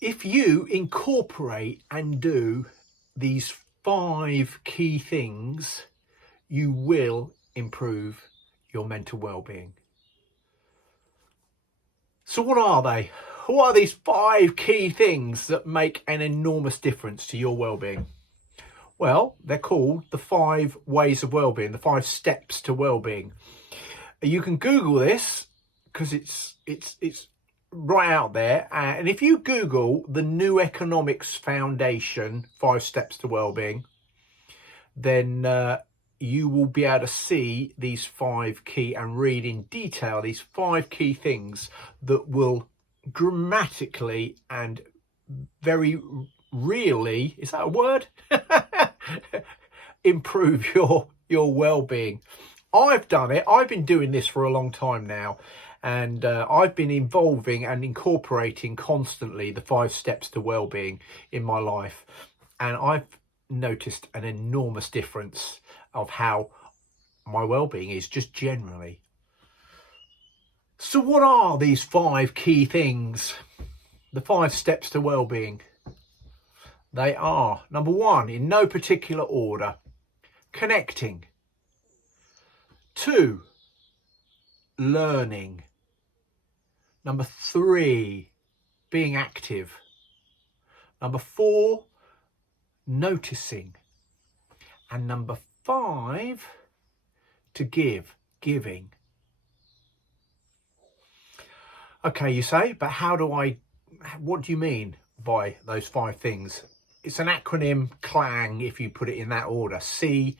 if you incorporate and do these 5 key things, you will improve your mental well-being. So what are they? What are these 5 key things that make an enormous difference to your well-being? Well, they're called the 5 ways of well-being, the 5 steps to well-being. You can Google this because it's right out there. And if you Google the New Economics Foundation 5 steps to well-being, then you will be able to see these 5 key and read in detail these 5 key things that will dramatically and very really, is that a word? Improve your well-being. I've done it. I've been doing this for a long time now, and I've been involving and incorporating constantly the 5 steps to well-being in my life, and I've noticed an enormous difference of how my well-being is just generally. So what are these 5 key things, the 5 steps to well-being? They are, number 1, in no particular order, connecting. 2, learning. Number 3, being active. Number 4, noticing. And number 5, to give, giving. Okay, you say, but what do you mean by those 5 things? It's an acronym clang if you put it in that order. CLANG.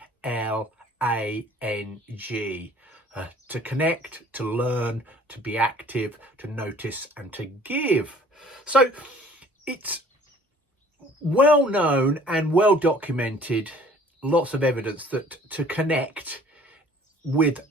To connect, to learn, to be active, to notice, and to give. So it's well known and well documented, lots of evidence that to connect with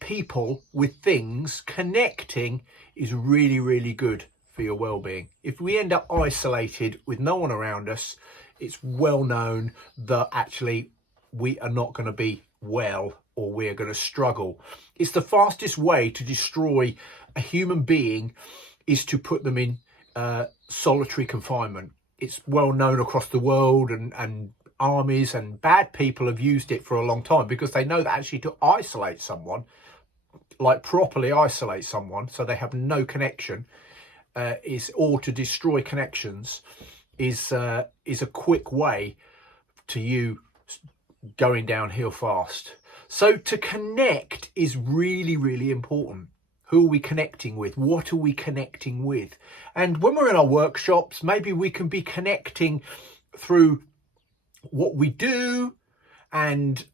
people, with things, connecting is really, really good for your well-being. If we end up isolated with no one around us, it's well known that actually we are not going to be well, or we're going to struggle. It's the fastest way to destroy a human being is to put them in solitary confinement. It's well known across the world, and armies and bad people have used it for a long time because they know that actually to isolate someone, like properly isolate someone so they have no connection, or to destroy connections is a quick way to you going downhill fast. So to connect is really, really important. Who are we connecting with? What are we connecting with? And when we're in our workshops, maybe we can be connecting through what we do and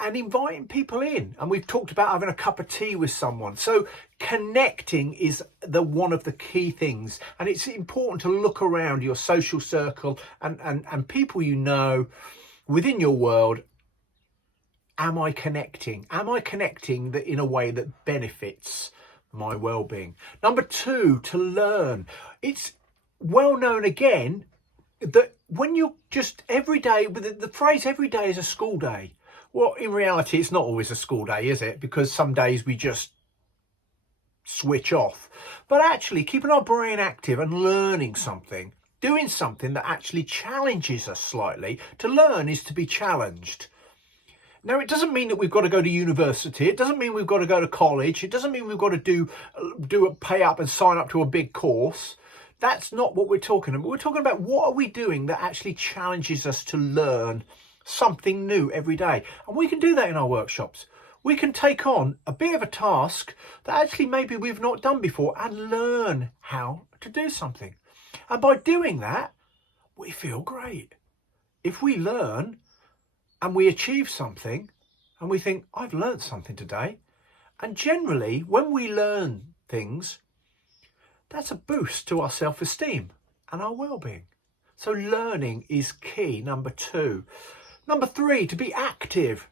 inviting people in. And we've talked about having a cup of tea with someone. So connecting is one of the key things. And it's important to look around your social circle and people you know within your world. Am I connecting? Am I connecting that in a way that benefits my well-being? Number 2, to learn. It's well known again that when you're just every day, with the phrase every day is a school day. Well, in reality, it's not always a school day, is it? Because some days we just switch off. But actually keeping our brain active and learning something, doing something that actually challenges us slightly. To learn is to be challenged. Now, it doesn't mean that we've got to go to university. It doesn't mean we've got to go to college. It doesn't mean we've got to pay up and sign up to a big course. That's not what we're talking about. We're talking about what are we doing that actually challenges us to learn something new every day. And we can do that in our workshops. We can take on a bit of a task that actually maybe we've not done before and learn how to do something. And by doing that, we feel great. If we learn and we achieve something and we think, I've learned something today. And generally, when we learn things, that's a boost to our self-esteem and our well-being. So learning is key, number 2. Number 3, to be active.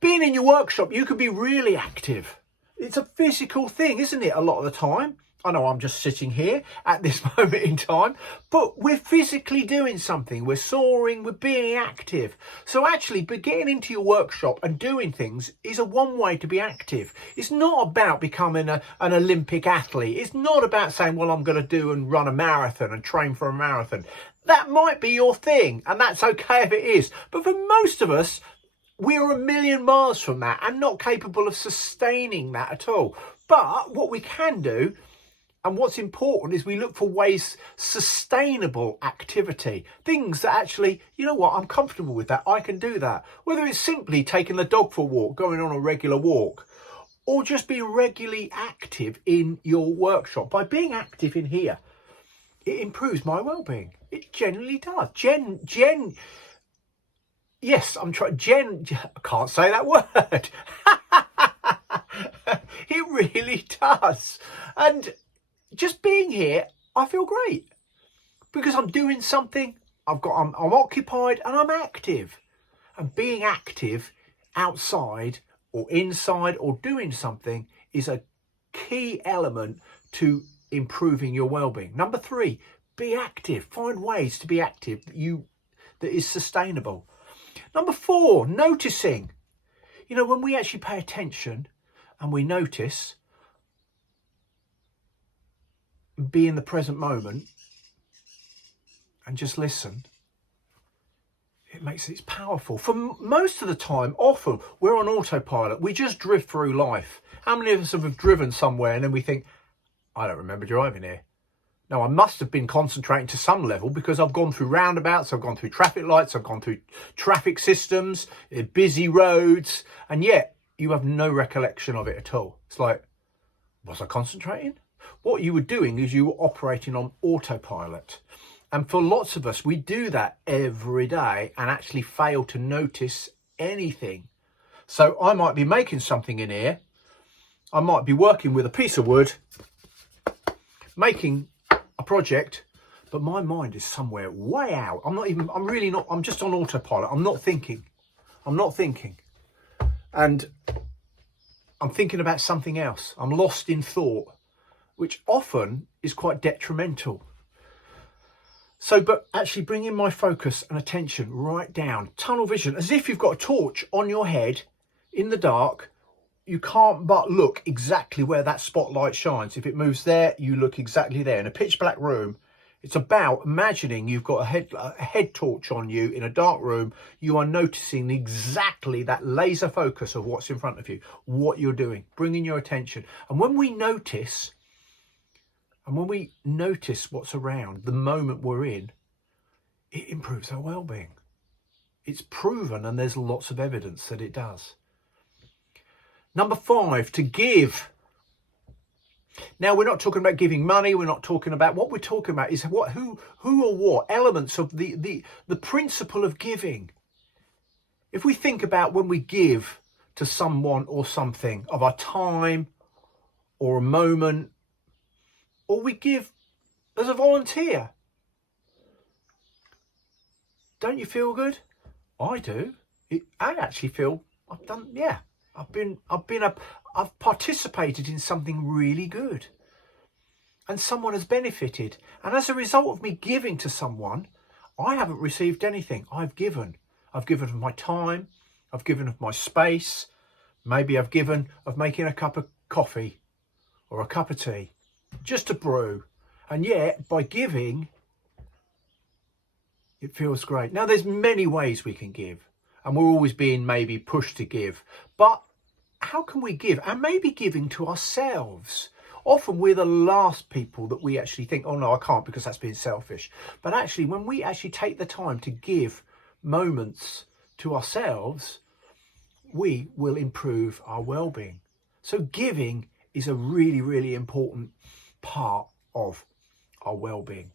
Being in your workshop, you can be really active. It's a physical thing, isn't it, a lot of the time? I know I'm just sitting here at this moment in time, but we're physically doing something. We're soaring, we're being active. So actually, getting into your workshop and doing things is a one way to be active. It's not about becoming an Olympic athlete. It's not about saying, well, I'm going to do and run a marathon and train for a marathon. That might be your thing, and that's okay if it is. But for most of us, we are a million miles from that and not capable of sustaining that at all. But what we can do, and what's important, is we look for ways, sustainable activity, things that actually, you know what, I'm comfortable with that, I can do that. Whether it's simply taking the dog for a walk, going on a regular walk, or just being regularly active in your workshop. By being active in here, it improves my well-being. It generally does. Yes, I can't say that word. It really does. And just being here, I feel great because I'm doing something. I'm occupied and I'm active. And being active outside or inside or doing something is a key element to improving your well-being. Number 3, be active. Find ways to be active that is sustainable. Number 4, noticing. You know, when we actually pay attention and we notice, be in the present moment and just listen, it's powerful. For most of the time, often we're on autopilot. We just drift through life. How many of us have driven somewhere and then we think, I don't remember driving here. Now, I must have been concentrating to some level because I've gone through roundabouts, I've gone through traffic lights, I've gone through traffic systems, busy roads, and yet you have no recollection of it at all. It's like, was I concentrating? What you were doing is you were operating on autopilot. And for lots of us, we do that every day and actually fail to notice anything. So I might be making something in here. I might be working with a piece of wood, making a project, but my mind is somewhere way out. I'm just on autopilot. I'm not thinking. And I'm thinking about something else. I'm lost in thought, which often is quite detrimental. So, but actually bringing my focus and attention right down, tunnel vision, as if you've got a torch on your head in the dark. You can't but look exactly where that spotlight shines. If it moves there, you look exactly there. In a pitch black room, it's about imagining you've got a head torch on you in a dark room. You are noticing exactly that laser focus of what's in front of you, what you're doing, bringing your attention. And when we notice what's around, the moment we're in, it improves our well-being. It's proven, and there's lots of evidence that it does. Number 5, to give. Now, we're not talking about giving money. We're not talking about, what we're talking about is who or what elements of the principle of giving. If we think about when we give to someone or something of our time or a moment, or we give as a volunteer, don't you feel good? I do. I actually feel I've done, yeah. I've participated in something really good, and someone has benefited. And as a result of me giving to someone, I haven't received anything. I've given of my time. I've given of my space. Maybe I've given of making a cup of coffee or a cup of tea, just to brew. And yet by giving, it feels great. Now, there's many ways we can give, and we're always being maybe pushed to give, but how can we give? And maybe giving to ourselves. Often we're the last people that we actually think, oh no, I can't, because that's being selfish. But actually, when we actually take the time to give moments to ourselves, we will improve our well-being. So giving is a really, really important part of our well-being.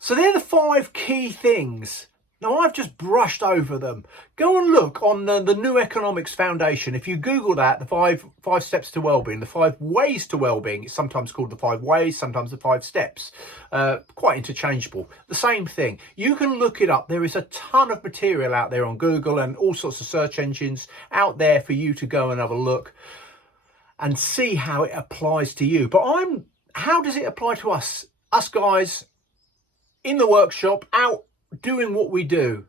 So they're the 5 key things. Now, I've just brushed over them. Go and look on the New Economics Foundation. If you Google that, the five steps to wellbeing, the 5 ways to wellbeing. It's sometimes called the 5 ways, sometimes the 5 steps. Quite interchangeable. The same thing. You can look it up. There is a ton of material out there on Google and all sorts of search engines out there for you to go and have a look and see how it applies to you. But I'm how does it apply to us guys in the workshop, out doing what we do?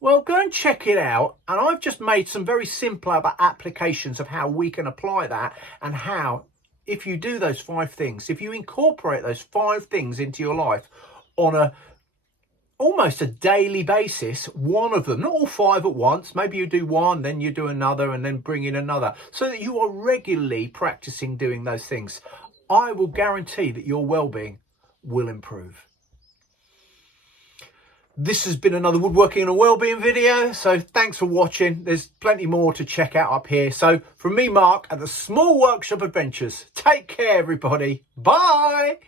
Well, go and check it out. And I've just made some very simple applications of how we can apply that, and how, if you do those 5 things, if you incorporate those 5 things into your life on almost a daily basis, one of them, not all 5 at once, maybe you do one, then you do another, and then bring in another, so that you are regularly practicing doing those things, I will guarantee that your well-being will improve. This has been another woodworking and wellbeing video, so thanks for watching. There's plenty more to check out up here. So from me, Mark, at the Small Workshop Adventures, take care, everybody. Bye.